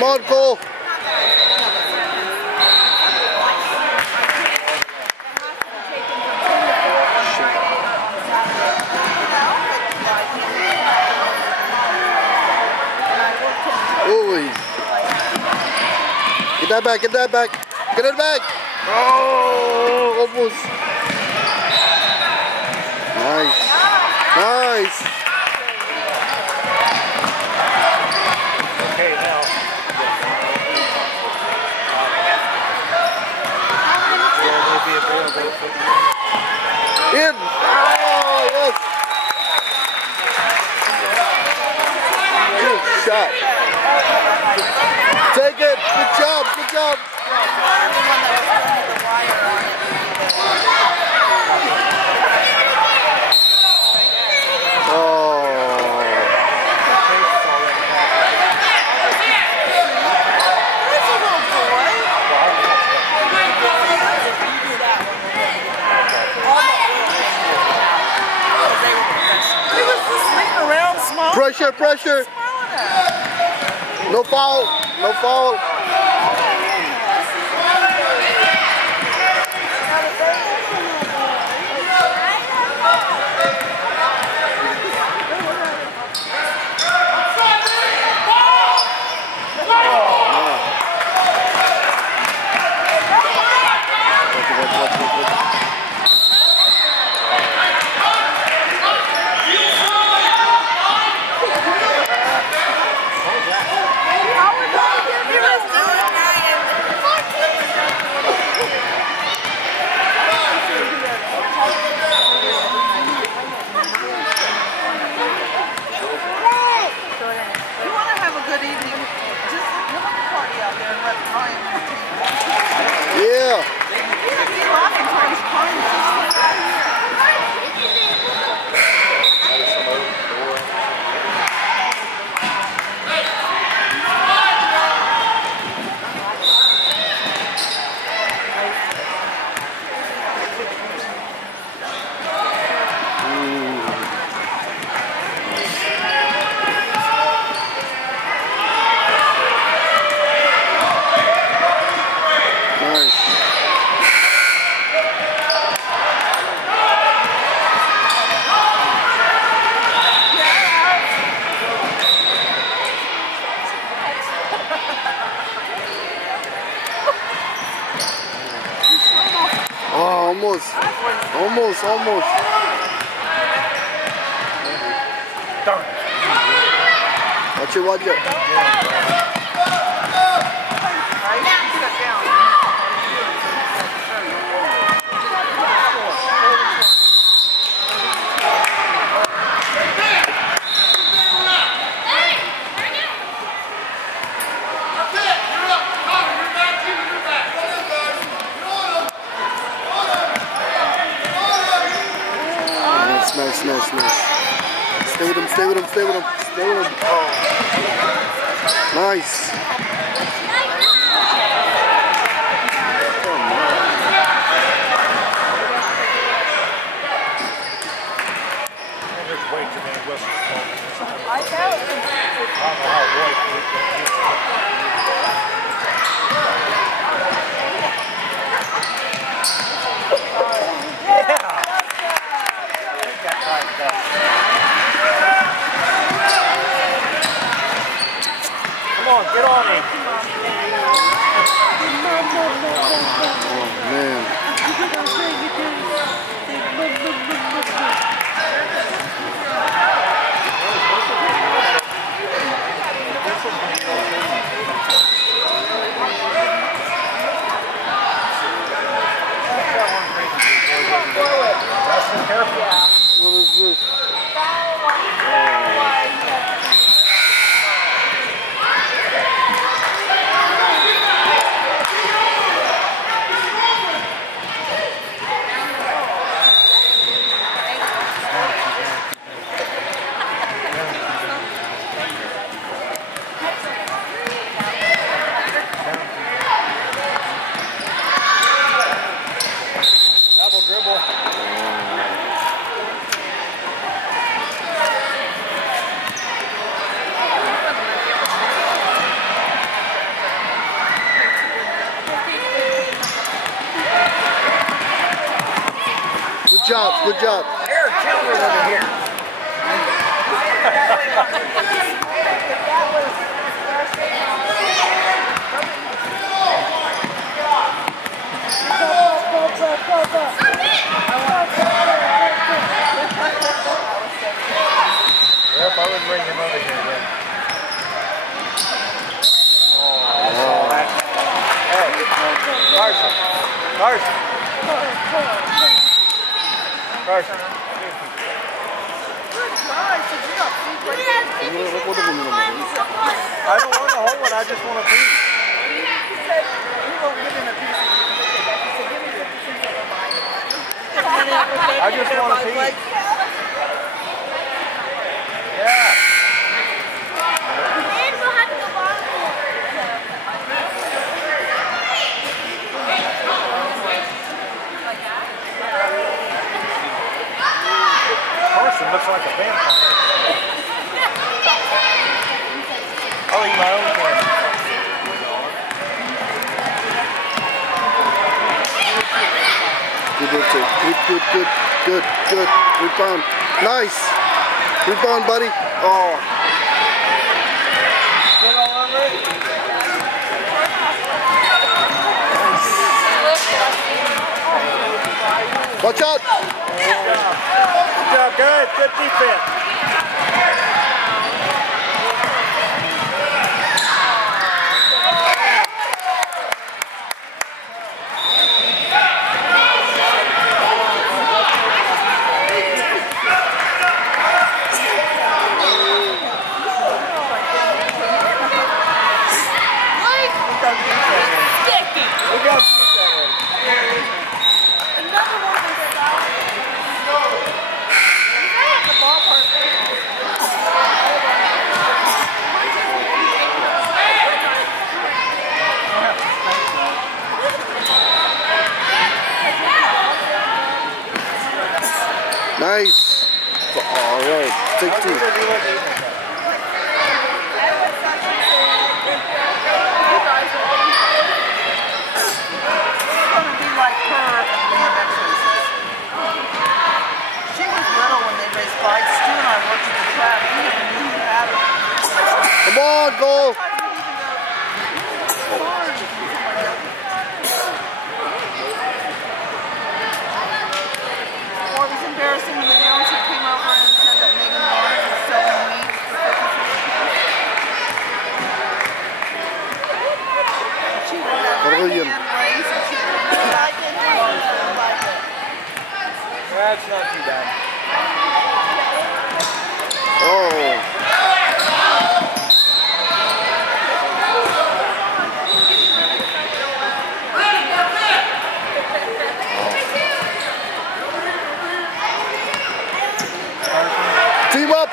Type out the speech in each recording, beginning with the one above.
Come on, Cole. Ooh. Get that back, get that back. Get it back. Oh, almost. Nice. Nice. Okay, now. In. Oh, yes. Good shot. Take it. Good job. Good job. Pressure, pressure. No foul, no foul. Yeah. Almost. Watch it. Nice. Stay with him. Oh. Nice. Get on it. Oh, man. What is this? Good job. Here, children over here. Yep, I would bring him over here then. Oh, that. Hey, Carson. Carson. Carson. I don't want a whole one, I just want a piece. I just want a piece. Yeah. Carson looks like a vampire. I'll eat my own candy. Good. Rebound. Nice. Rebound, buddy. Oh. Get all over it? Watch out. Good job, guys. Good defense. Nice. All right. Take two. Come on, goal. Well, it was embarrassing when the announcer came over and said that Megan Barnes is selling meat for 50 cents. She would have Brilliant. hand raised and she would like it and Barnes would like it. That's not too bad. Oh. Team up.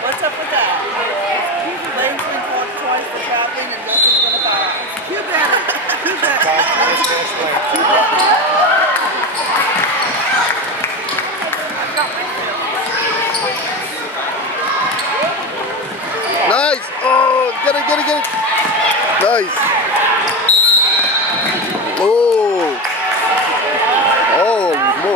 What's up with that? Lane's been called twice for traveling and Justin's going to buy it. You better. Nice. Oh, get it. Nice. Oh. Oh, no.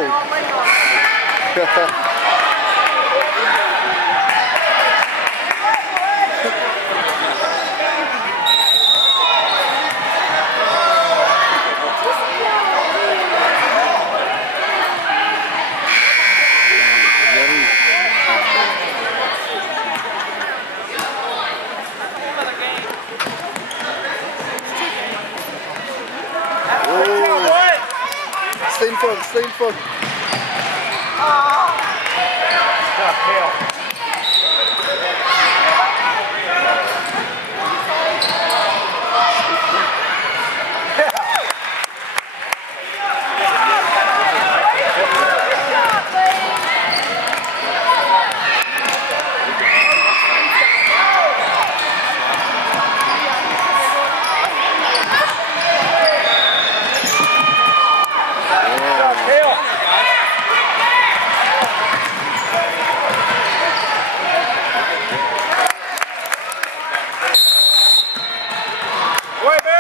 Stay in front. Stop, Hale. Wait,